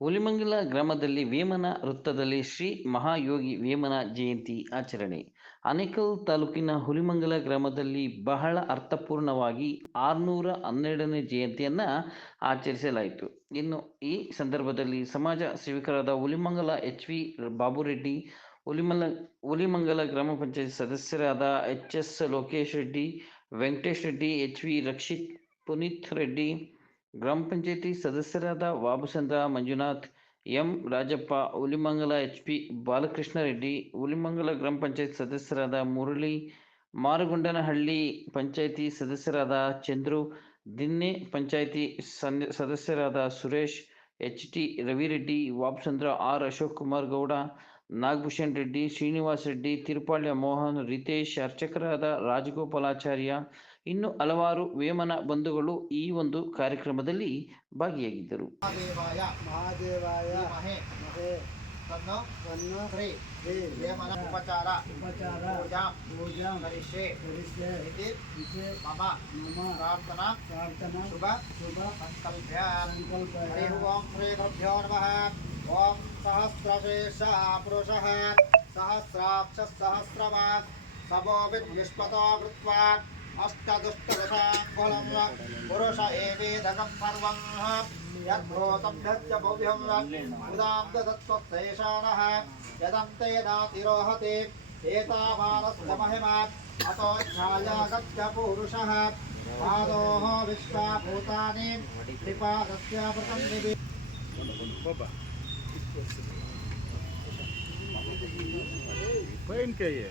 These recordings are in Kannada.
ಹುಲಿಮಂಗಲ ಗ್ರಾಮದಲ್ಲಿ ವೇಮನ ವೃತ್ತದಲ್ಲಿ ಶ್ರೀ ಮಹಾಯೋಗಿ ವೇಮನ ಜಯಂತಿ ಆಚರಣೆ. ಅನೇಕಲ್ ತಾಲೂಕಿನ ಹುಲಿಮಂಗಲ ಗ್ರಾಮದಲ್ಲಿ ಬಹಳ ಅರ್ಥಪೂರ್ಣವಾಗಿ ಆರುನೂರ ಹನ್ನೆರಡನೇ ಜಯಂತಿಯನ್ನು ಆಚರಿಸಲಾಯಿತು. ಇನ್ನು ಈ ಸಂದರ್ಭದಲ್ಲಿ ಸಮಾಜ ಸೇವಕರಾದ ಹುಲಿಮಂಗಲ ಎಚ್ ವಿ ಬಾಬುರೆಡ್ಡಿ, ಹುಲಿಮಲ, ಹುಲಿಮಂಗಲ ಗ್ರಾಮ ಪಂಚಾಯತ್ ಸದಸ್ಯರಾದ H S Lokesh Reddy, Venkatesh Reddy, H V Rakshith Puneeth Reddy ಗ್ರಾಮ ಪಂಚಾಯಿತಿ ಸದಸ್ಯರಾದ Vabachandra Manjunath, M Rajappa, Hulimangala H P Balakrishna Reddy, Hulimangala ಗ್ರಾಮ ಪಂಚಾಯತ್ ಸದಸ್ಯರಾದ ಮುರಳಿ, ಮಾರುಗೊಂಡನಹಳ್ಳಿ ಪಂಚಾಯಿತಿ ಸದಸ್ಯರಾದ ಚಂದ್ರು, ದಿನ್ನೆ ಪಂಚಾಯಿತಿ ಸದಸ್ಯರಾದ Suresh H T Ravireddy Vabachandra R Ashok Kumar Gowda, Nagabhushan Reddy, Srinivas Reddy, Tirupalya Mohan, Ritesh, ಅರ್ಚಕರಾದ Rajagopalacharya ಇನ್ನು ಹಲವಾರು ವೇಮನ ಬಂಧುಗಳು ಈ ಒಂದು ಕಾರ್ಯಕ್ರಮದಲ್ಲಿ ಭಾಗಿಯಾಗಿದ್ದರು. ಓಂ ಓಂ ಸಹಸ್ರಶೇಷ ಪುರುಷಃ. ಸಹಸ್ರಾಕ್ಷ ಸಹಸ್ರವಾ ಸಮೋ ವಿಷ್ಪತೋ ಕೃತ್ವಾ. अष्टदुष्टदशाङ्कुलं पुरुष एवेदकं सर्वं यद्भूतं धत्य भव्यं उदां ददत्वत्तैशानः यदन्ते नातिरोहति एतावानस्तमहिमा अतो ध्यायागत्य पुरुषः पादोः विश्वा भूतानि कृपादस्यामृतं निवि Pain के ये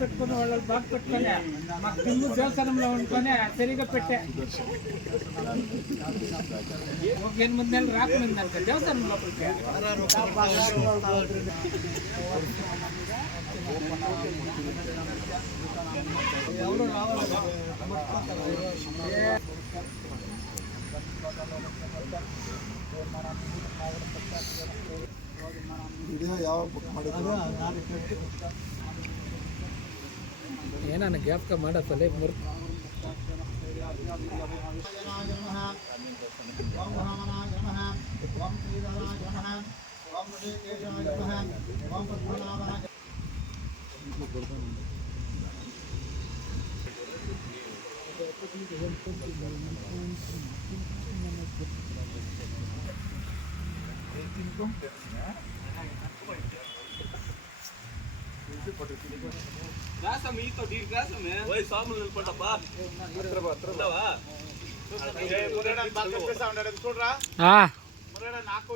పెట్టుకుని వాళ్ళ బాగా పెట్టుకునే మాకు దిమ్ము దేవస్థానంలో ఉండుకొనే సరిగా పెట్టా ఒక ఎనిమిది నెలలు రాకముంది అనుక దేవస్థానం లోపలికి ఎవరు రావాలి ಯಾವ ಬುಕ್ ಮಾಡಿದ್ರು ಏನಾನ ಜ್ಞಾಪಕ ಮಾಡತ್ತಲ್ಲ ಮೂರು గ్రాసం మీతో డీ గ్రాసమే ఓయ్ సాములు నిలబడ్డప్పా అత్రబా అత్రబావా చూడరా నాకు